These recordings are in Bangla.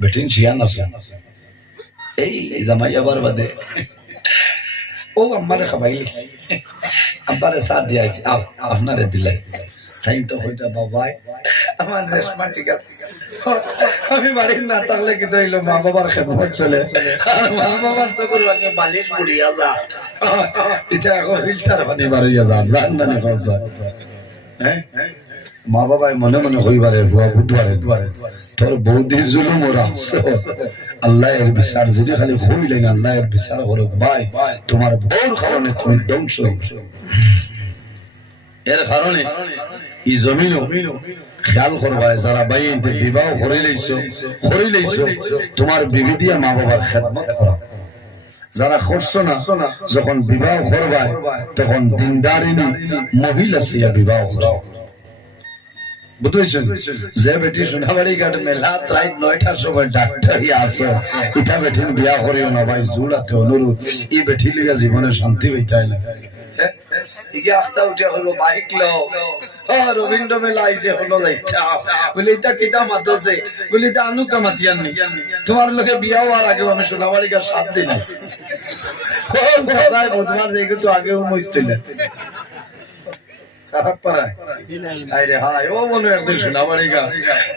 বেটিন শিয়ান আছে এই জামাই আবার বাদে ও আমারে খাবাইলিস আব্বারে সাথ দিয়ে আইছি আপনারে দিলাই তাই তো হইতা বাবাই আমার রেশমা ঠিক আছে আমি বাড়ির না থাকলে কি হইলো মা বাবার খেদমত চলে আর মা বাবার চকুর ভাঙে বালিশ মুড়িয়া যা এটা এখন ফিল্টার পানি বাড়িয়া যা জান না খরচা হ্যাঁ মা বাবাই মনে মনে হইবারে বুয়া বুধবারে তোর বৌদি জুলুম ওরা আল্লাহ এর বিচার যদি খালি হইলেন আল্লাহ এর বিচার করো ভাই তোমার বউর কারণে তুমি ধ্বংস এর কারণে এই জমিন খেয়াল করবা যারা ভাই বিবাহ করে লইছো তোমার বিবি দিয়া মা বাবার খেদমত করা যারা করছো না যখন বিবাহ করবা তখন দিনদারিনী মহিলা সিয়া বিবাহ করা বুঝছেন যে বেটি সোনাবাড়ি ঘাট মেলা রাত 9টার সময় ডাক্তারি আছে ইটা বেটিন বিয়া করিও না ভাই জুড়াতে অনুরোধ এই বেটি লিগা জীবনে শান্তি হইতাই না ইগে আস্তা উঠিয়া হলো বাইক লও রবীন্দ্র মেলা আইছে হলো যাইতা বলি এটা কিটা মাতছে বলি এটা আনু কামাতিয়ান নি তোমার লোকে বিয়া হওয়ার আগে আমি সোনাবাড়ি ঘাট 7 দিন আছে কোন সদাই বুধবার যাইগো তো আগেও মইছিল খারাপ পারায় আরে হাই ও মনে একদিন সোনাবাড়ি ঘাট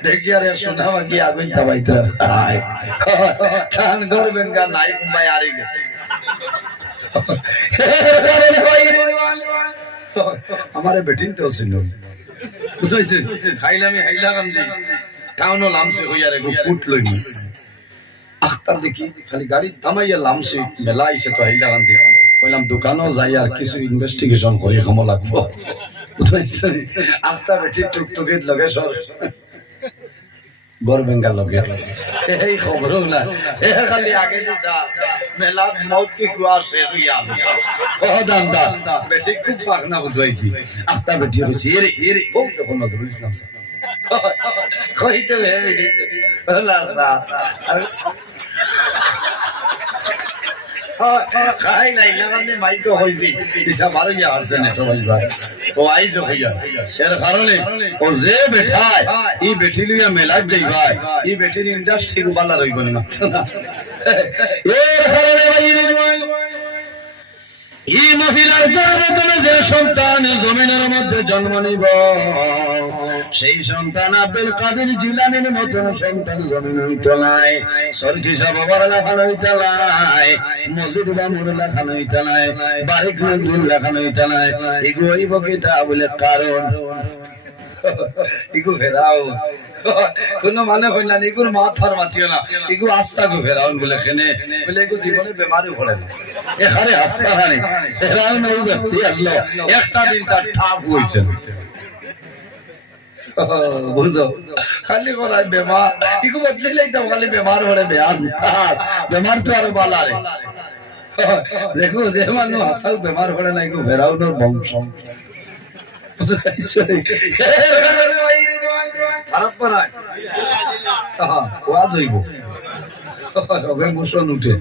দেখি আরে সোনামা কি আগুন তাবাইতা হাই কান করবেন গা নাই ভাই আরে গে আমারে বেটিন তো ছিল বুঝাইছেন খাইলামি হাইলাকান্দি টাউনও লামসে হইয়া রে পুট লইনি আখতার দেখি খালি গাড়ি থামাইয়া লামসে মেলা আইছে তো হাইলাকান্দি কইলাম দোকানও যাই আর কিছু ইনভেস্টিগেশন করি খাম লাগবো বুঝাইছেন আখতার বেটি টুকটুকিত লগে সর গর বেঙ্গাল লগে এই খবরও না এ খালি আগে দিছা মেলা মত কি কুয়া শেষ হইয়া ও দান্দা বেটি খুব ফাকনা বুঝাইছি আখতা বেটি হইছি এরে খুব তখন নজরুল ইসলাম স্যার কইতে ভেবে দিতে আল্লাহ খাই নাই না মানে মাইকো হইছি পিছা মারু ইয়া হরছে না তো ভাই ও আইজো হইয়া এর কারণে ও যে বেঠায় এই বেটি লিয়া মেলা যাই ভাই এই বেটির ইন্ডাস্ট্রি রুবালা রইব না এর কারণে ভাই রিজওয়ান এই মহিলার গর্ভে যে সন্তান জমিনের মধ্যে জন্ম নিব সেই সন্তান আব্দুল কাদের জিলানীর মতন সন্তান জমিন হইতো নাই সরকি সাহেব বাবার লেখানো হইতো নাই মসজিদ বামুর লেখানো হইতো নাই বারিক নগরীর লেখানো হইতো নাই এগু হইব কিতা বলে কারণ ইগু ফেরাও কোন মানে হইল না ইগুর মাথার মাতিও না ইগু আস্থা গো ফেরাউন বলে কেনে বলে ইগু জীবনে বেমারি পড়ে না এখানে হাসা হানি ফেরাউন ওই ব্যক্তি আল্লাহ একটা দিন তার ঠাপ হইছে বুঝো খালি করাই বেমার ইগু বদলে লাইতাম খালি বেমার পড়ে বেমার তো আর বালা রে দেখো যে মানুষ হাসাও বেমার পড়ে না ইগু ফেরাউনের বংশ উঠে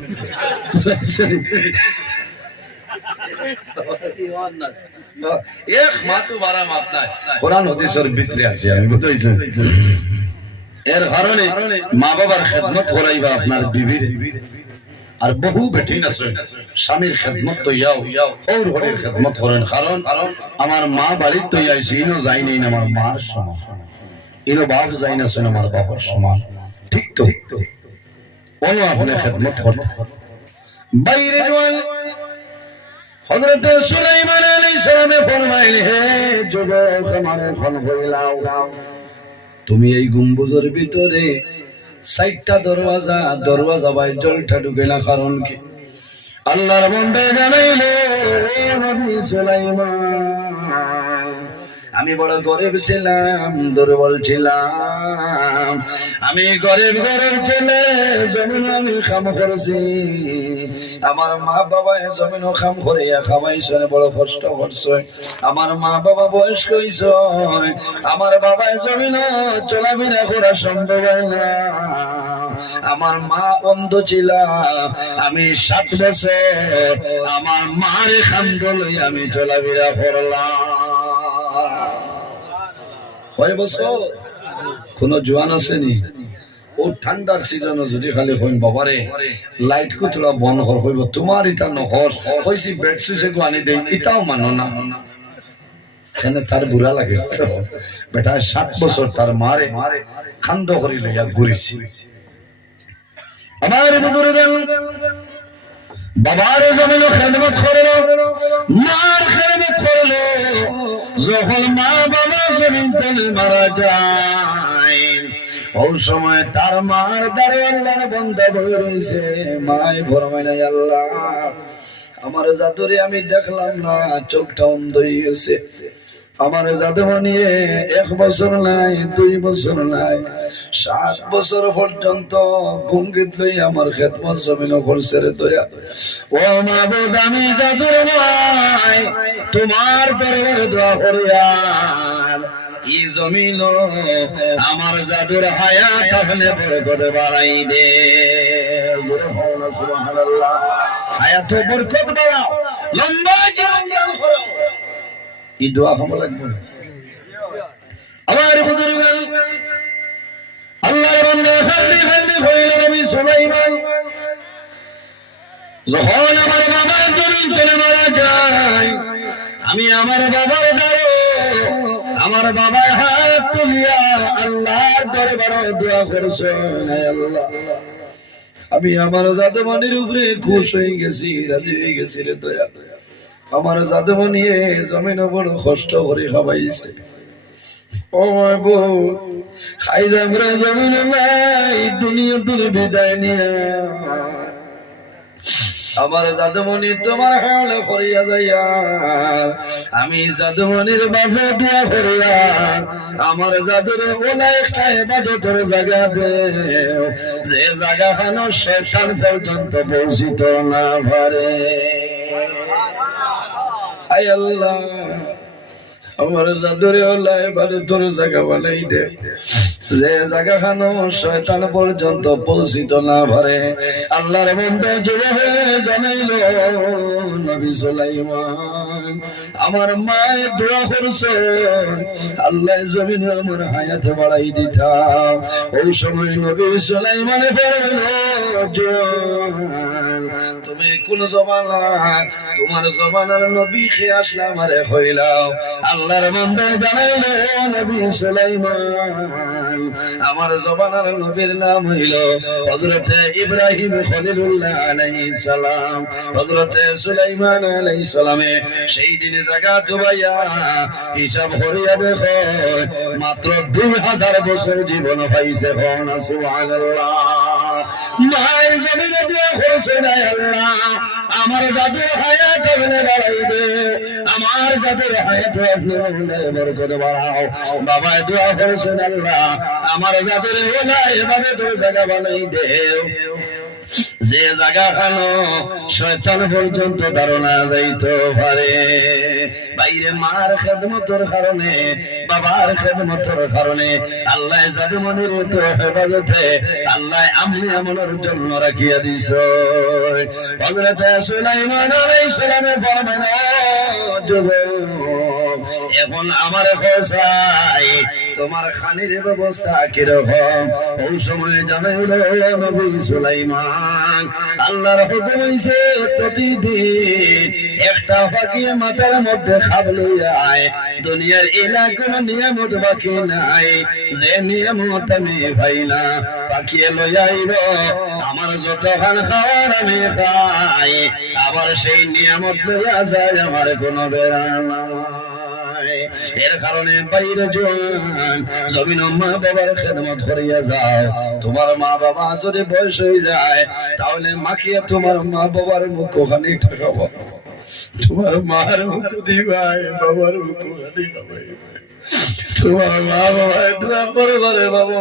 এর কারণে মা বাবার খেদমত করাইবা আপনার বিবির আর বহু বেটিন আছে স্বামীর খেদমত তো ইয়াও ওর ঘরের খেদমত করেন কারণ আমার মা বাড়ির তো আইসি ইনো যাই নেই আমার মার সমান ইনো বাপ যাই না শুনে আমার বাবার সমান ঠিক তো ও আপনি খেদমত করতে বাইরে জোয়ান হযরত সুলাইমান আলাইহিস সালামে ফরমাইল হে যুবক আমারে ফোন কইলাও তুমি এই গম্বুজের ভিতরে ৬০টা দরওয়াজা ভাই জলটা ঢুকে না কারণ কি আল্লাহর বান্দা জানাইলো নবী সুলাইমান আমি বড় গরিব ছিলাম দুর্বল ছিলাম আমি গরিব ছেলে জমিন আমি কাম করেছি আমার মা বাবা জমিন কাম করে খাওয়াইছে বড় কষ্ট করছে আমার মা বাবা বয়স্ক হইছে আমার বাবা জমিন চলাফেরা করা সম্ভব হয় না আমার মা অন্ধ ছিল আমি 7 বছর আমার মার খান্দ লই আমি চলাফেরা করলাম কয় বছর কোন জোয়ান আসেনি ও ও ঠান্ডার সিজনে যদি খালি হইন বাবারে লাইট কো থোড়া বন্ধ কর হইব তোমার ইতা নহর হইছি বেডসুসে কো আনি দেই ইতাও মানো না কেন তার বুড়া লাগে বেটা 7 বছর তার মারে খান্দ করি লইয়া ঘুরিছি আমার বুজুর্গগণ বাবার জমিনে খেদমত করলো মার খেদমত করলো যখন মা বাবা জমিন তলে মারা যায় ওই সময় তার মার দ্বারে আল্লাহর বান্দা বলে রইছে মাই ফরমাইনা আল্লাহ আমার জাদুরে আমি দেখলাম না চোখটা অন্ধ হয়ে গেছে আমার জাদু নিয়ে 1 বছর নাই 2 বছর নাই 7 বছর পর্যন্ত গুঙ্গিত লই আমার খেদমত জমিন করছে রে দয়া ও মাবুদ আমি জাদুর নাই তোমার দরবারে দোয়া করিয়া এই জমিন আমার জাদুর হায়াত আপনি বরকত বাড়াই দে সুবহানাল্লাহ হায়াত বরকত বাড়াও লম্বা জীবন দান করো এই দোয়া কম লাগবে আমার বুজুর্গগণ আল্লাহর বান্দা খালি হইল নবী সুলাইমান যখন আমার বাবা জমিন চলে মারা যায় আমি আমার বাবার দ্বারে আমার বাবা হাত তুলিয়া আল্লাহর দরবারে দোয়া করছে হে আল্লাহ আমি আমার জাদুমণির উপরে খুশ হয়ে গেছি রাজি হয়ে গেছি রে দয়া আমার জাদুমণি জমিন বড় কষ্ট করে খাওয়াইছে ও বউ খাই যাবরে জমিন নাই দুনিয়া তুলে বিদায় নিয়ে আমার জাদুমণি তোমার হাওলে করিয়া যাইয়া আমি জাদুমণির বাপে দোয়া করিয়া আমার জাদুরে ওলাই খায় ইবাদতের জায়গা দে যে জায়গা খানো শয়তান পর্যন্ত পৌঁছিত না পারে আয় আল্লাহ আমার জাদুরে ওলাই ইবাদতের জায়গা বানাই দে যে জায়গা খানো শয়তান পর্যন্ত পৌঁছিত না পারে আল্লাহর বান্দা জবাবে জানাইলো নবী সুলাইমান আমার মায়ে দোয়া করছে আল্লাহ জমিনে আমার হায়াত বাড়াই দিতাম ওই সময় নবী সুলাইমান বলল তুমি কোন জমানা তোমার জমানার নবী কে আসলে আমারে হইলাও আল্লাহর বান্দা জানাইলো নবী সুলাইমান আমার জবানার নবীর নাম হইল হযরত ইব্রাহিম খলিলুল্লাহ আলাইহিস সালাম হযরত সুলাইমান আলাইহিস সালামে সেই দিনে জায়গা দুবাইয়া হিসাব করিয়া দেখো মাত্র 2000 বছর জীবন পাইছে না সুবহানাল্লাহ মাই জমিনে দোয়া করছে না আল্লাহ আমার জাদুর হায়াত আপনি বাড়াই দে আমার জাদুর হায়াত আপনি বরকত বাড়াও বাবা দোয়া করছেন আল্লাহ আমার জাদুর ওলা এভাবে তোর জায়গা বানাই দে যে জায়গা খানো শয়তান পর্যন্ত ধারণা যাইতে পারে বাইরে মার খেদমতের কারণে বাবার খেদমতের কারণে আল্লাহ জাদুমণির তো হেফাজতে আল্লাহ আমনি আমনের জন্য রাখিয়া দিছ হযরত সুলাইমান আলাইহিস সালামের ফরমান যুবক এখন আমার খোসাই তোমার খানির ব্যবস্থা কিরকম ওই সময় জানাইল নবী সুলাইমান আল্লাহর হুকুম হইছে প্রতিদিন একটা পাখি মাথার মধ্যে খাবলে আয় দুনিয়ার এলা কোন নিয়ামত বাকি নাই যে নিয়ামত আমি পাই না পাখি লই আইব আমার যত খান খাওয়ার আমি খাই আবার সেই নিয়ামত লইয়া যায় আমার কোনো বেড়া নাই এর কারণে বাইরে জোয়ান জমিন মা বাবার খেদমত করিয়া যাও তোমার মা বাবা যদি বয়স হয়ে যায় তাহলে মাখিয়ে তোমার মা বাবার মুখ ওখানে ঠেকাবো তোমার মার মুখ দিবাই বাবার মুখ ওখানে খাবাই তোমার মা বাবায় দোয়া করবারে বাবা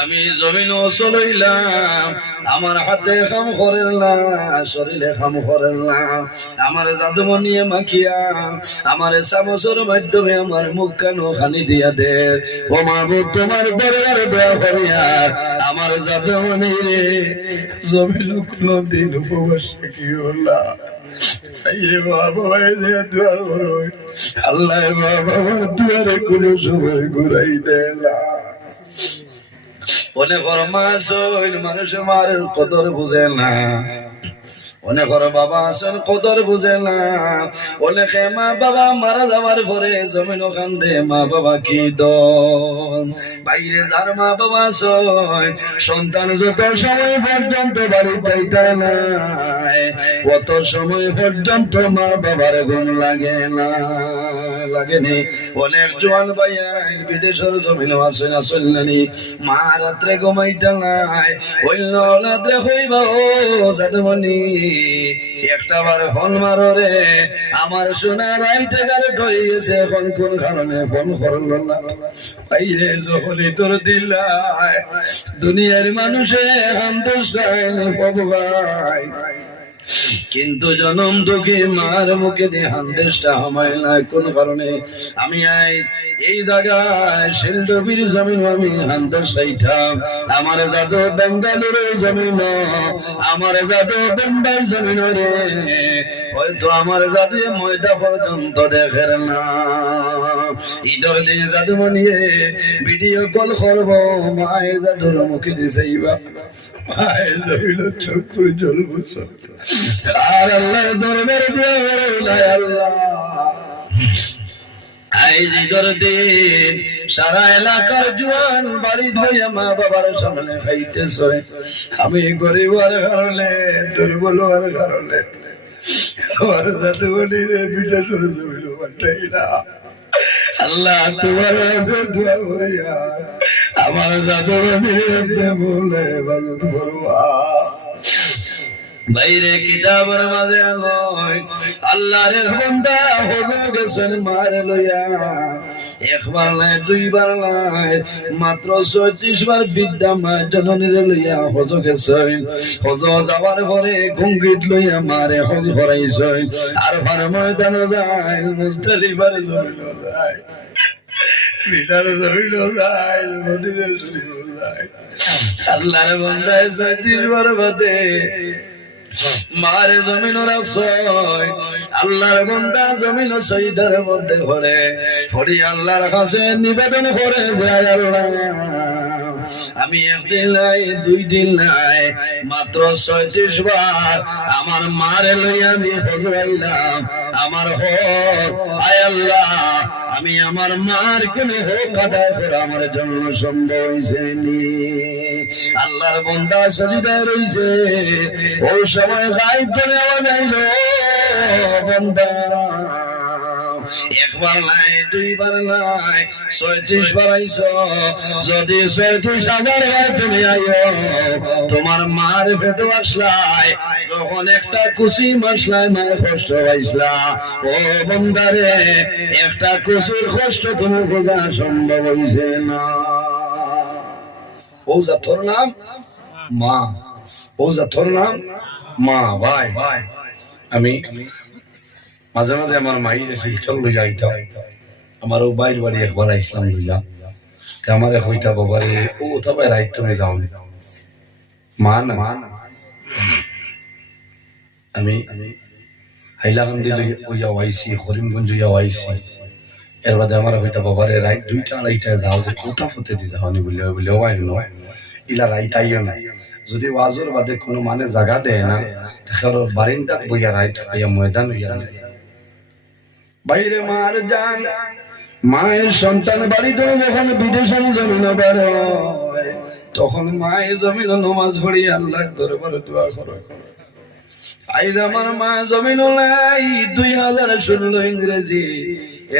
আমি জমিন চলইলাম আমার হাতে খাম করেন না শরীরে খাম করেন না আমার জাদুমণিয়ে মাখিয়া আমার চামচের মাধ্যমে আমার মুখ কান খানি দিয়া দে ও মাবুদ তোমার দরবারে দোয়া করিয়া আমার জাদুমণিরে জমিন কোনদিন উপবাস রাখিও না আল্লাহ বাবার দুয়ারে কোন সময় ঘুরাই দেয় না অনেক মাছ মানুষ মারের কদর বুঝে না, অনেকের বাবা আছেন কদর বুঝে না, অনেকে মা বাবা মারা যাওয়ার পরে জমিন কান্দে মা বাবা কি দন। বাইরে যার মা বাবা আছেন সন্তান যত সময় পর্যন্ত বাড়িতে নাই অত সময় পর্যন্ত মা বাবার গুণ লাগে না, লাগেনি। অনেক জোয়ান ভাইয়া বিদেশের জমিন আছেন আসলেনি, মা রাত্রে ঘুমাইতে নাই, অন্য রাত্রে হইবা ও জাদুমণি একটা বার ফোন মারো রে, আমার সোনা রাইতে গারে হয়ে গেছে, এখন কোন কারণে ফোন করল না। বাইরে যখনই তোর দিলাই দুনিয়ার মানুষে সন্তোষ ভাই, কিন্তু জনম দুঃখী মার মুখে দিয়ে হান্দেশটা আমায় না কোন কারণে। আমি এই জায়গায় শিলডবির জমিন আমি হান্দেশ চাইতাম, আমার জাদু বেঙ্গালুরুর জমিন, আমার জাদু বেম্বাই জমিন রে, হয়তো আমার জাদু ময়দা পর্যন্ত দেখের না। ঈদের দিন জাদু মানিয়ে ভিডিও কল করব, মায়ের জাদুর মুখে দিছেইবা, মায়ের জমিন চক্ষুর জল বুঝছো আর আল্লাহ দরবার আল্লাহ সারা এলাকার জোয়ান বাড়ি ধরে মা বাবার সামনে খাইতেছ, আমি গরিব আর কারণে দুর্বল আর কারণে আমার সাথে বলি রে পিঠা সরে জমিল পাঠাইলা। আল্লাহ তোমার কাছে দোয়া করি আমার সাথে বলে বাজত করবা। বাইরে কিতাবের মাঝে নয় আল্লাহর বান্দা হুজুর গেছেন মার লইয়া, একবার নয় দুইবার নয় মাত্র 36 বার বিদ্যা মা জননীর লইয়া হুজুর গেছেন। হুজুর যাওয়ার পরে গঙ্গিত লইয়া মারে হুজুর করাইছেন, আর ভার ময়দানে যায় মুজদালিফার জমিন যায়, বিটার জমিন যায়, মদিনার জমিন যায়। আল্লাহর বান্দা 36 বার বাদে মারে জমিন রাখছয়, আল্লাহর বান্দা জমিন শহীদের মধ্যে পড়ে পড়ি আল্লাহর কাছে নিবেদন করে যায়, আল্লাহ আমি একদিন নাই 2 দিন নাই মাত্র 36 বার আমার মারে লইয়া আমি হজরাইলাম, আমার হক আয় আল্লাহ আমি আমার মার কোন হক আদায় করে আমার জন্য সম্ভব হয়েছে নি। আল্লাহর বান্দা সজিদায় রইছে, ওই সময় গায়েব ধরে আওয়াজ আইলো, বান্দা একবার নাই দুইবার নাই 36 বার আইছ, যদি 36,000 বার তুমি আইও তোমার মার পেটে আসলাই, যখন একটা কুচি মশলায় মায়ের কষ্ট পাইছিলা, ও বান্দারে একটা কুচির কষ্ট তুমি বোঝা সম্ভব হইছে না। ও জাতর নাম মা, ও জাতর নাম মা। ভাই ভাই আমি মাঝে মাঝে আমার মায়ের শিলচর লইয়া আইতাম, আমার ও বাইর বাড়ি একবার আইসলাম লইয়া, আমার হইতা বাবারে ও তবে রাইত তুমি যাও মা না। আমি হাইলাকান্দি লইয়া আইসি, করিমগঞ্জ লইয়া আইসি, এর বাদে আমার হইতা বাবারে রাইত 2টা 2:30 যাও যে কোথা ফতে দি যাওনি বলে বলে ওয়াই নয় ইলা রাইত আইও না, যদি ওয়াজর বাদে কোনো মানে জায়গা দেয় না তাহলে বারিন্দা বইয়া রাইত হইয়া ময়দান হইয়া বাইরে মার যান। মায়ের সন্তান বাড়িতে যখন বিদেশের জমিন বের হয় তখন মায়ের জমিন নামাজ পড়ি আল্লাহর দরবারে দোয়া করে। আইজ আমার মা জমিন নাই 2016 ইংরেজি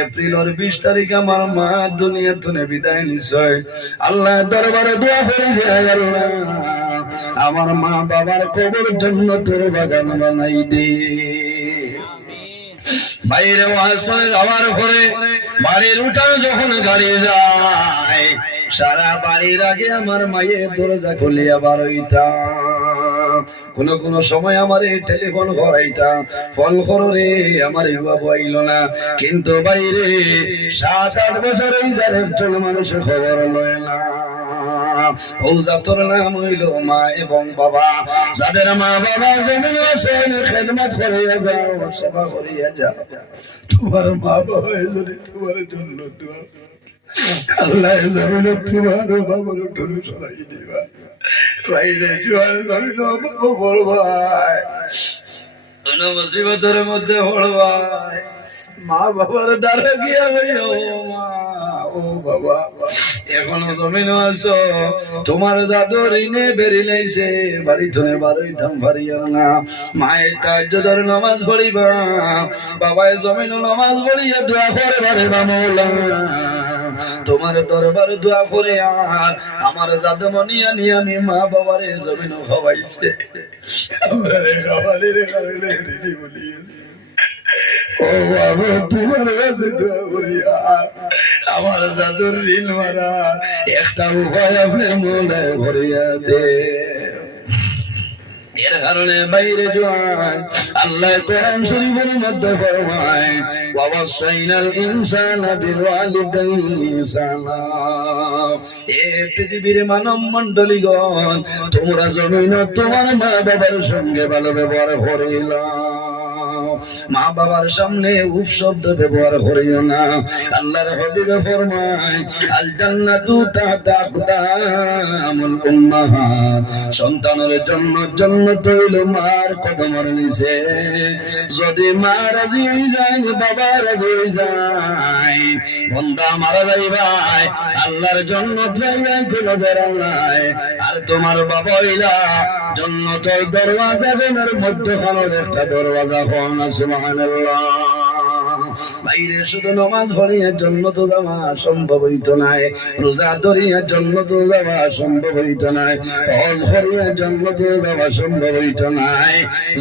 এপ্রিলের 20 তারিখ আমার মা দুনিয়া থেকে বিদায় নিশ্চয়। আল্লাহ দরবারে দোয়া করে যায় আল্লাহ আমার মা বাবার কবর জান্নাতের বাগান বানাই দে। বাইরে ওয়াসলে যাওয়ার পরে বাড়ির উঠান যখন গাড়ি যায় সারা বাড়ির আগে আমার মায়ের দরজা খুলিয়া বার হইতাম। কোন সময় আমার টেলিফোন করাইতাম, ফোন করো রে আমার বাবু আইল না, কিন্তু বাইরে 7-8 বছর একজন মানুষের খবর লয় না। ও জাতর নাম হইল মা এবং বাবা, যাদের মা বাবা জমিন আছেন খেদমত করিয়া যাও, সেবা করিয়া যাও। তোমার মা বাবা যদি তোমার জন্য দোয়া আল্লাহ জমিন তোমার বাবার উঠোন সরাই দিবা বাইরে জোয়ার জমিন বাবা বড় ভাই কোন মুসিবতের মধ্যে বড় ভাই মা বাবার দ্বারা গিয়া হইও মা ও বাবা এখনো জমিন আছো তোমার জাদু ঋণে বেরিলাইছে বাড়ি ধরে বাড়ি থাম পারিয়া না মায়ের তাজ্জুদের নামাজ পড়িবা বাবায় জমিন নামাজ পড়িয়া দোয়া করে বারে মাওলা তোমার দরবার দোয়া করে আর আমার জাদু মনিয়া নিয়ে আমি মা বাবারে জমিন খাওয়াইছে আমারে খাওয়ালে কারণে ঋণী বলিয়েছে ও বাবা তোমার কাছে দোয়া করি আমার জাদুর ঋণ মারা একটা উপায় আপনার মনে ভরিয়া দে এর কারণে বাইরে জোয়ান আল্লাহ কোরআন শরীফের মধ্যে ফরমায় ওয়াসাইনাল ইনসানা বিওয়ালিদাইহি ইহসানা এ পৃথিবীর মানব মণ্ডলীগণ তোমরা জমিন তোমার মা বাবার সঙ্গে ভালো ব্যবহার করিলা মা বাবার সামনে উফ শব্দ ব্যবহার করিও না আল্লাহর হাবিব ফরমায় আল জান্নাতু তাহতা আকদামুল উম্মাহাত সন্তানের জন্য জান্নাত হইল মার কদমের নিচে যদি মা রাজি হয়ে যায় বাবা রাজি হয়ে যায় বান্দা মারা যাইবাই আল্লাহর জান্নাত পাইবাই কোনো বেরাও নাই আর তোমার বাবা হইলা জান্নাতের দরওয়াজা বেনার মধ্যখানের একটা দরওয়াজা কোন সুবহানাল্লাহ বাইরে শুধু নামাজ পড়িয়া জান্নাতে যাওয়া সম্ভব হইতো না রোজা ধরিয়া জান্নাতে যাওয়া সম্ভব হইতো না হজ করিয়া জান্নাতে যাওয়া সম্ভব হইতো না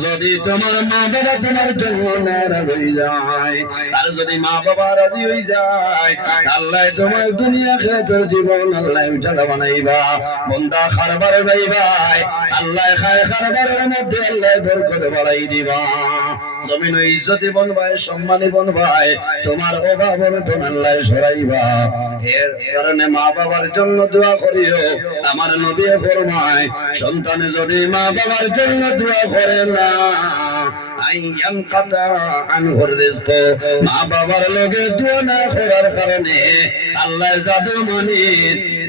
যদি তোমার মা বাবা তোমার জন্য নারাজ হয়ে যায় আর যদি মা বাবা রাজি হয়ে যায় আল্লাহ তোমার দুনিয়া খেতের জীবন আল্লাহ উঠালা বানাইবা বন্দা খারবার যাইবাই আল্লাহ খায় খারবারের মধ্যে আল্লাহ বরকত বাড়াই দিবা জমিন ইজ্জতি বনবাই সম্মানী বনবাই তোমার অভাব অনটন আল্লাহ সরাইবা এর কারণে মা বাবার জন্য দোয়া করিও আমার নবী ফরমায় সন্তানে যদি মা বাবার জন্য দোয়া করে না আইয়ান কাতা আনহুর রিজক মা বাবার লগে দোয়া না করার কারণে আল্লাহ জাদু মানি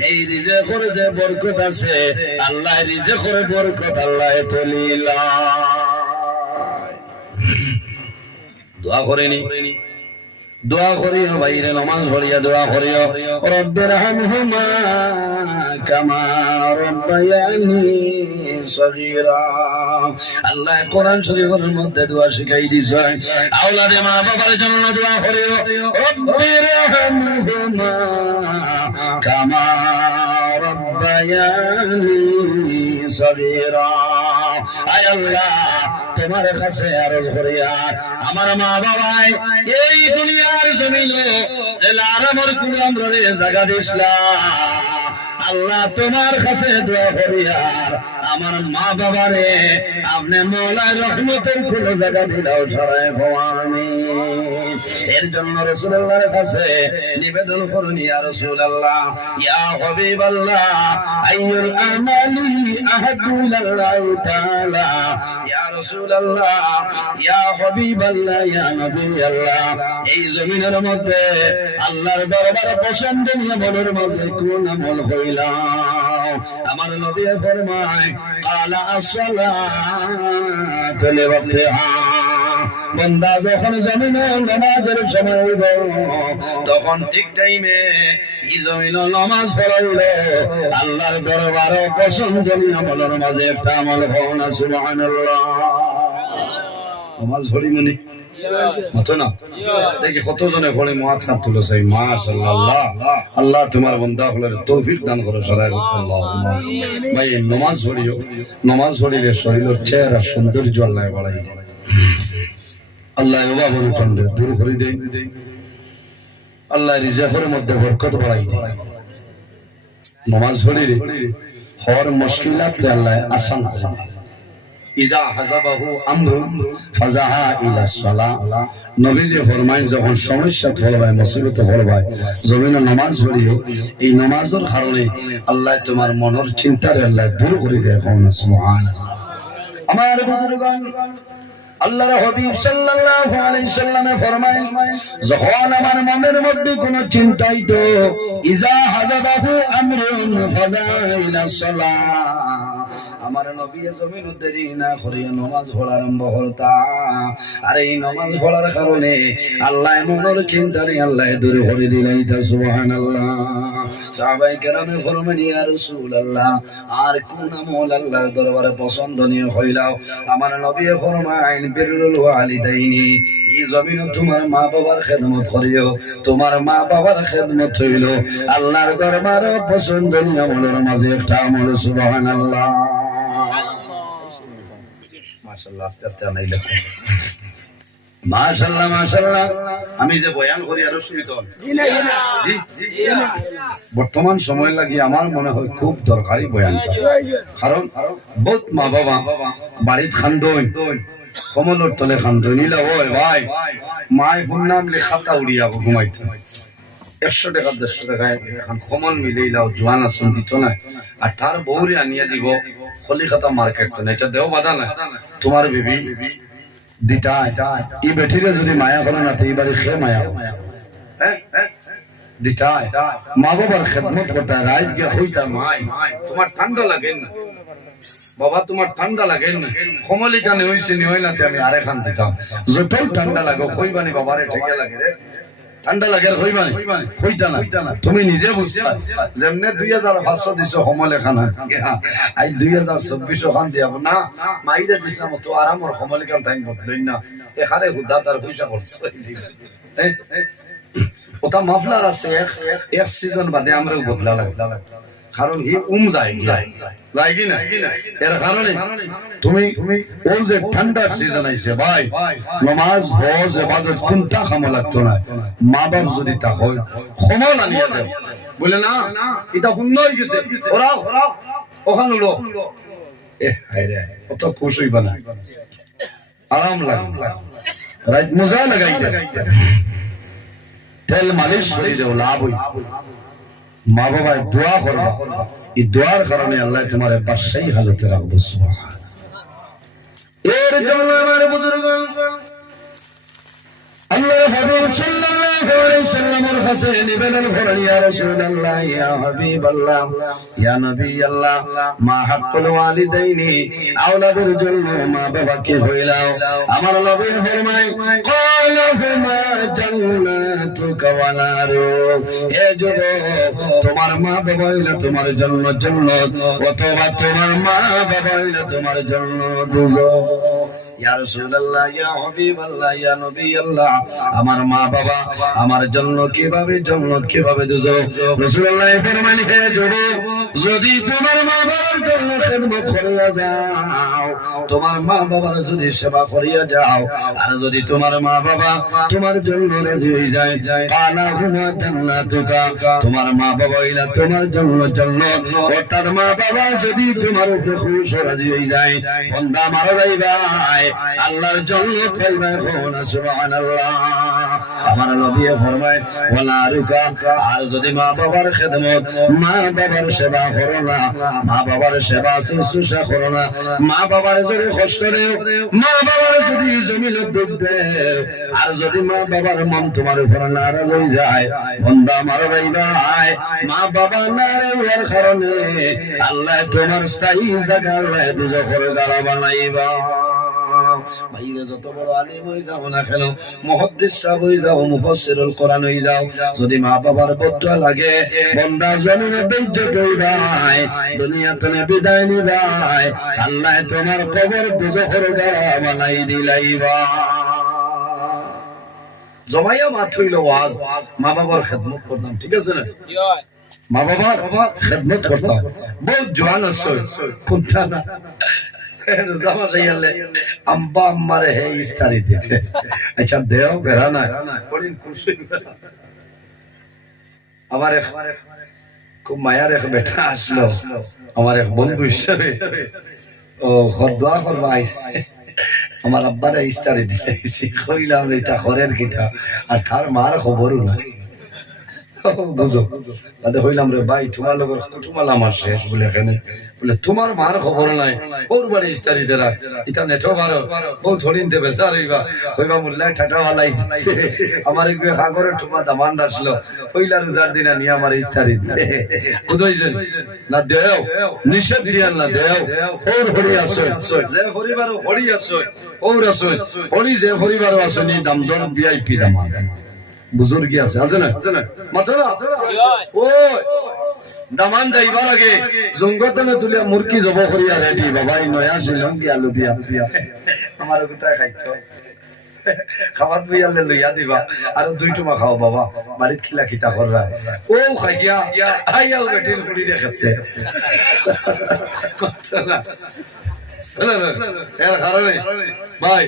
এই রিজকের যে বরকত আছে আল্লাহ রিজকের বরকত আল্লাহ তলিলা দোয়া করেনি দোয়া করিও বাইরে নামাজ পড়িয়া দোয়া করিও রব্বির হামহুমা কামা রাব্বায়ানি সগীরা আল্লাহ কোরআন শরীফের মধ্যে দোয়া শিখাই দিছে আওলাদে মা বাবার জন্য দোয়া করিও রব্বির হামহুমা কামা রাব্বায়ানি সগীরা আয় আল্লাহ তোমার কাছে আরজ করিয়া আমার মা বাবাই এই দুনিয়ার জমিনে যে লালমর কুলে আমরা জায়গা দিছলা আল্লাহ তোমার কাছে দোয়া করিয়া আমার মা বাবারে আপনি মওলার রহমতের কুলে জায়গা দিলাও সরায় ভবানী এর জন্য রাসূলুল্লাহর কাছে নিবেদন করুন ইয়া রাসূলুল্লাহ ইয়া হাবিবাল্লাহ আইয়ুল আমালি আহাদু ইলাল্লাহি তাআলা ইয়া রাসূলুল্লাহ ইয়া হাবিবাল্লাহ ইয়া নবিয়াল্লাহ এই জমিনের মধ্যে আল্লাহর দরবারে পছন্দনীয় আমলের মাঝে কোন আমল হইলা আমার নবী ফরমায় ক্বালা as-সালাতু লিওয়াক্তিহা বান্দা যখন জমিনে নামাজের সময় হইব তখন ঠিক টাইমে এই জমিনে নামাজ পড়াইল আল্লাহর দরবারে পছন্দনীয় আমলের মাঝে একটা আমল হন সুবহানাল্লাহ নামাজ পড়ি মানে মত না দেখি কতজনে পড়ে মুহাত হাত তুলে চাই মাশাআল্লাহ আল্লাহ তোমার বান্দা হলের তৌফিক দান করো সরাই আল্লাহুম্মা ভাই নামাজ পড়িলে শরীরের চেহারা সৌন্দর্য আল্লাহ বাড়াই আল্লাহ অভাব অনটন দূর করে দেয় আল্লাহ রিজকের মধ্যে বরকত বাড়াই দেয় নামাজ পড়িলে হর মুশকিলাত আল্লাহ আসান করে দেয় ইজা হাযাবাহু আমরুন ফাযাহা ইলা সালাহ নবী যে ফরমায় যখন সমস্যা হলবায় মুসিবত হলবায় জমিনে নামাজ পড়িও এই নামাজের কারণে আল্লাহ তোমার মনের চিন্তারে আল্লাহ দূর করে দেয় সুবহানাল্লাহ আমার বুজুর্গগণ আল্লাহর হাবিব সাল্লাল্লাহু আলাইহি সাল্লামে ফরমায় যখন আমার মনের মধ্যে কোনো চিন্তাই তো ইজা হাদাবাহু আমরুন ফাজাইলা সালাহ আমার নবী জমিন দেরি না করে নামাজ পড়া আরম্ভ করতা আর এই নামাজ পড়ার কারণে আল্লাহ মনের চিন্তারে আল্লাহ দূর করে দিলেন তা সুবহানাল্লাহ সাহাবায়ে কেরামে ফরমান ইয়া রাসূলুল্লাহ আর কোন আমল আল্লাহর দরবারে পছন্দনীয় হইলাও আমার নবী ফরমায় বিররুল ওয়ালিদাইনি এই জমিন তোমার মা বাবার খেদমত করিও তোমার মা বাবার খেদমত হইল আল্লাহর দরবারে পছন্দনীয় আমলের মাঝে একটা আমল সুবহানাল্লাহ মাশাআল্লাহ আস্তে আস্তে আনাইলে মাশাআল্লাহ মাশাআল্লাহ আমি যে বয়ান করি আর শুনিত বর্তমান সময় লাগি আমার মনে হয় খুব দরকারি বয়ান কারণ বহুত মা বাবা বাড়িত খান্দন কমলের তলে খান্দন নিলে ওই ভাই মায় নাম লেখাটা উড়িয়া ঘুমাইতে 100 টাকা 150 টাকায় এখন কমল মিলেইলাও জোয়ান আসন দিত না আর তার বউরে আনিয়া দিব কলিকাতা মার্কেট তো এটা দেও বাধা না তোমার বিবি দিতা এই বেঠিরে যদি মায়া করে না এই বাড়ি খে মায়া হ্যাঁ দিতা মা বাবার খেদমত করতে রাত গিয়ে হইতা মাই তোমার ঠান্ডা লাগে না বাবা তোমার ঠান্ডা লাগে না কমলিকা নেইছে নিই না আমি আরে খান দিতাম যতই ঠান্ডা লাগো কইবানি বাবারে ঠেকে লাগে রে ঠান্ডা লাগে কইবানি কইতা না তুমি নিজে বুঝতা যেমনে 2500 দিছো কমলে খানা আই 2024 খান দিয়াব না মাইরে দিছনা মতো আরামর কমলিকা টাইম বদলই না এখানে হুদা তার পয়সা খরচ ওটা মাফলার আছে এক সিজন বাদে আমরাও বদলা লাগে কারণ হি যায় যায় কি না এর কারণে তুমি ওই যে ঠান্ডার সিজন আইছে ভাই নামাজ হজ ইবাদত কোনটা কামে লাগতো না মা বাপ যদি তা হয় ক্ষমা আনিয়ে দেব বলে না এটা শূন্য হয়ে গেছে ওরাও ওখানে উড়ো এ হায়রে কত খুশি বানা আরাম লাগে রাত মজা লাগাই দে তেল মালিশ করে দেও লাভ হই মা বাবা দোয়া করবা এই দোয়ার কারণে আল্লাহ তোমার বাদশাহী হালতে রাখবে সুবহানাল্লাহ এর জন্য আমার বুজুর্গগণ আল্লাহর হাবিব সাল্লাল্লাহু আলাইহি সাল্লামের কাছে নিবেদন করেন ইয়া রাসূলুল্লাহ ইয়া হাবিবাল্লাহ ইয়া নবী আল্লাহ মা হাক্কুল ওয়ালিদাইনি আওলাদের জন্য মা বাবাকে হইলাও আমার নবী ফরমায় ক্বালা হুমা জান্নাতুকা ওয়া নারুক এ যুবক তোমার মা বাবা হইলো তোমার জন্য জান্নাত অথবা তোমার মা বাবা হইলো তোমার জন্য দোজখ ইয়া রাসূলুল্লাহ ইয়া হাবিবাল্লাহ ইয়া নবী আল্লাহ আমার মা বাবা আমার জন্য কিভাবে জান্নাত কিভাবে দোজখ রাসূলুল্লাহ ফরমান হে যুবক যদি তোমার মা বাবার জন্য খেদমত করিয়া যাও তোমার মা বাবার যদি সেবা করিয়া যাও আর যদি তোমার মা বাবা তোমার জন্য রাজি হয়ে যায় কালা হুমা জান্নাতুকা তোমার মা বাবা হইলা তোমার জন্য জান্নাত অর্থাৎ মা বাবা যদি তোমার উপরে খুশ রাজি হয়ে যায় বান্দা মারা যাইবা আল্লাহর জান্নাত পাইবা কোনা সুবহানাল্লাহ আমার নবী ফরমায় ওয়ালা রুকা আর যদি মা বাবার খেদমত মা বাবার সেবা করো না মা বাবার সেবা শুশ্রূষা করো না মা বাবার যদি কষ্ট দেও মা বাবার যদি জমিনে দুঃখ দেও আর যদি মা বাবার মন তোমার উপর নারাজ হয়ে যায় বান্দা মারা যাইবা মা বাবা নারাজ হওয়ার কারণে আল্লাহ তোমার স্থায়ী জায়গা আল্লাহ দুজখের গাড়া বানাইবা ভাইরা যত বড় আলিম হয়ে যাও না কেন মুহাদ্দিস সাহেব হয়ে যাও মুফাসসিরুল কোরআন হয়ে যাও যদি মা বাবার বদদুয়া লাগে বান্দা জমিনে বেইজ্জত হয়ে যায় দুনিয়াতে বিদায় নিবাই আল্লাহ তোমার কবর দুজখের গাড়া বানাই দিলাইবা জমাইয়া মাত হইল ওয়াজ মা বাবার খেদমত করতাম ঠিক আছে না মা বাবার খেদমত করতাম বহুত জওয়ান আছে কোনটা না জামা যাইলে আম্বা আম্মারে হে ইস্তারি দে আচ্ছা দেও বেরা না কোন খুশি আমার খুব মায়ার এক বেটা আসলো আমার এক বন্ধু হিসেবে ও দোয়া করবা আইছে আমার আব্বারে ইস্তারি দিয়েছি কইলাম এটা খরের কিতা আর তার মার খবরও নাই বুঝো তাতে হইলাম রে ভাই তোমার লোকের কুটুমাল আমার শেষ বলে এখানে বলে তোমার মার খবর নাই ওর বাড়ি ইস্তারিদেরা এটা নেটো ভালো ও থরিন দেবে স্যার হইবা মোল্লায় ঠাটা ভালাই আমার একটু হাগরের তোমার দামান আসলো পইলা রোজার দিনা নিয়ে আমার ইস্তারিদ বুঝাইছেন না দেও নিষেধ দিয়ান না দেও ওর হরি আসো যে পরিবার হরি আসো ওর আসো হরি যে পরিবার আসো নি দামদর ভিআইপি দামান বুজুর্গি আছে না মাথারা ওই দামান যাইবার আগে জঙ্গতনে তুলিয়া মুরগি জব করিয়া রেডি বাবা এই নয়া সঙ্গী আলু দিয়া আমার কোথায় খাইতো খাবার বইয়ালে লইয়া দিবা আর দুই টুমা খাও বাবা বাড়িত খিলা খিতা কররা ও খাইয়া আইয়াও বেটির কুড়ি রেখেছে এর কারণে ভাই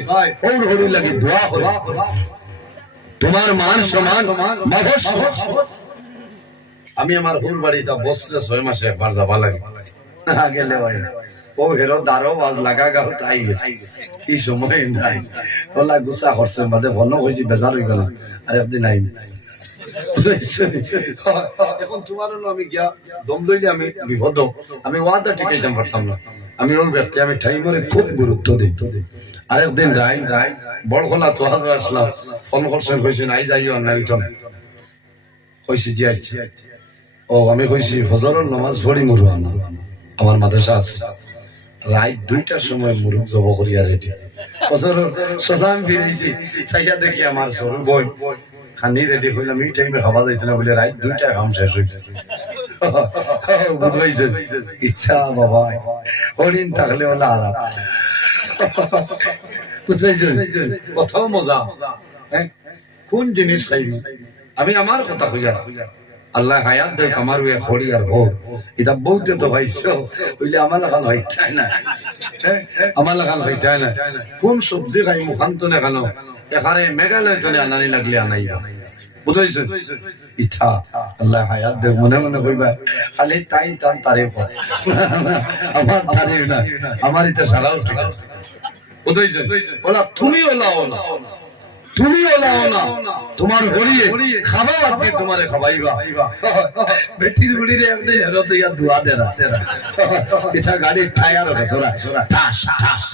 ওর হরি লাগি দোয়া করো তোমার মান সমান মাভস আমি আমার হুর বাড়িটা বসলে 6 মাসে একবার যাবা লাগে গেলে ভাই ও হেরো দারো বাজ লাগা গাও তাই কি সময় নাই ওলা গুসা করছে বাদে বন্ধ হইছি বেজার হই গেল আর একদিন নাই এখন তোমার আমি গিয়া দম লইলে আমি বিপদ আমি ওয়াদা টিকাইতাম পারতাম না আমি ওর ব্যক্তি আমি টাইমরে খুব গুরুত্ব দিই আরেকদিন রাই বড় খোলা তো আসলাম ফোন করছেন কইছেন আই যাইও না উঠন কইছি জি আচ্ছা ও আমি কইছি ফজরের নামাজ পড়ি মুরু আনা আমার মাদ্রাসা আছে রাত 2টার সময় মুরু জব করিয়া রেডি ফজরের সদাম ফিরেছি চাইয়া দেখি আমার সরু বই খানি রেডি হইলাম এই টাইমে হবা যাইতো না বলে রাত 2টা কাম শেষ হয়ে গেছে বুঝাইছেন ইচ্ছা বাবা হরিণ থাকলে ওলা আরাম বুঝাইছেন কোথাও মজা কোন জিনিস খাইবি আমি আমার কথা কইয়া আল্লাহ হায়াত দেখ আমার ওই হরি আর ভোগ এটা বলতে তো ভাইছো বলে আমার লাগান হইতাই না আমার লাগান হইতাই না কোন সবজি খাই মুখান তো না কেন এখানে মেঘালয় তো আনানি লাগলে আনাইবা বুঝাইছেন ইথা আল্লাহ হায়াত দেখ মনে মনে কইবা খালি তাই তান তারিফ আমার তারিফ না আমার এটা সারাও ঠিক আছে বুঝাইছেন বলা তুমি ওলাও না তুমি ওলাও না তোমার হরিয়ে খাবা বাদ দিয়ে তোমারে খাবাইবা বেটির বুড়িরে একদম হেরো তো ইয়া দুয়া দে না এটা গাড়ির টায়ার হবে তোরা ঠাস ঠাস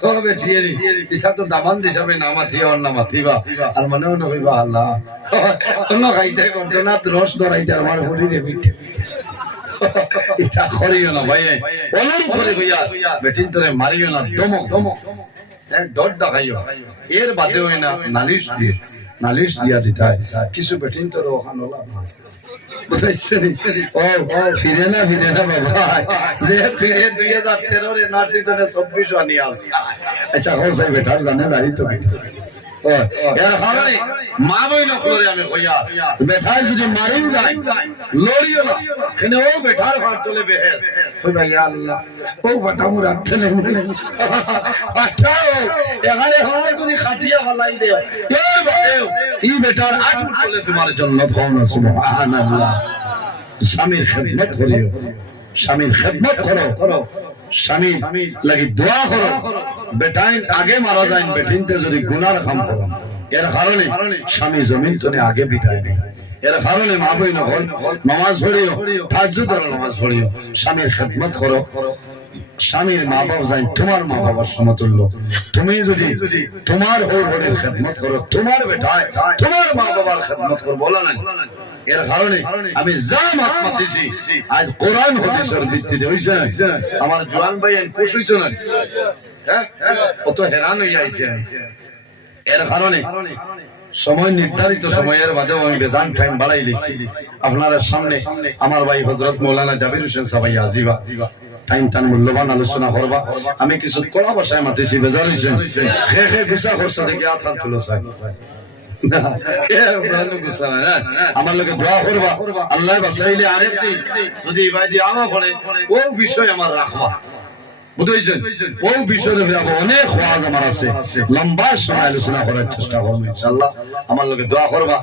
কবে ঠিয়েরি পিঠা তো দামান দিছাবে না মাথিয়া অন্য মাথিবা আর মনে মনে হইবা আল্লাহ কোন খাইতে কোনটা রস ধরাইতে আমার হরিরে পিঠে এটা করিও না ভাই অনুরোধ করে কইয়া বেটিন তোরে মারিও না দমক দমক ডট দেখাইও এর বাদে হয় না নালিশ দিয়া দিতায় কিছু বেটিন তোর ওখান ফিরে না বাবা যেহেতু 2013 নার্সি তো 26 আনি আসি আচ্ছা হোসে বেটার জানে দাঁড়ি তো মা বই নকরে আমি কইয়া বেটায় যদি মারিও নাই লড়িও না কেন ও বেটার ভাত তোলে বেহের কইবা ইয়া আল্লাহ ও ফাটামু রাখতে নেই ফাটাও এখানে হয় যদি খাটিয়া ফালাই দেও এর বাদেও এই বেটার আটু তোলে তোমার জন্য ভাবনা সুবহানাল্লাহ স্বামীর খেদমত করিও স্বামীর খেদমত করো স্বামী লাগি দোয়া করো বেটাইন আগে মারা যায় বেটিনতে যদি গুনার কাম করো এর কারণে স্বামী জমিন তনে আগে বিদায় নেই এর কারণে মা বই নকল নামাজ পড়িও তাহাজ্জুদের নামাজ পড়িও স্বামীর খেদমত করো স্বামীর মা বাবা যাই তোমার মা বাবার সমতুল্য তুমি যদি তোমার হরির খেদমত করো তোমার বেটায় তোমার মা বাবার খেদমত করো বলা নাই এর কারণে আমি যা মত মাতিছি আজ কোরআন হাদিসের ভিত্তিতে হইছে আমার জওয়ান ভাই খুশ হইছো না কত হেরান হইয়া আইছে এর কারণে সময় নির্ধারিত সময়ের বাদেও আমি বেজান টাইম বাড়াই লিখছি আপনাদের সামনে আমার ভাই হযরত মাওলানা জাবির হোসেন সাহেব আজিবা টাইম টান মূল্যবান আলোচনা করবা আমি কিছু কড়া ভাষায় মাতিছি বেজার হইছেন হে গুসা করছে দেখি আথান তুলো চাই আমার লোকে দোয়া করবা আল্লাহ বাসাইলে আরেকটি যদি ভাইজি আমা করে ও বিষয় আমার রাখবা বুঝাইছেন ও বিষয়ে অনেক ওয়াজ আমার আছে লম্বা সময় আলোচনা করার চেষ্টা করবো ইনশাআল্লাহ আমার লোকে দোয়া করবা।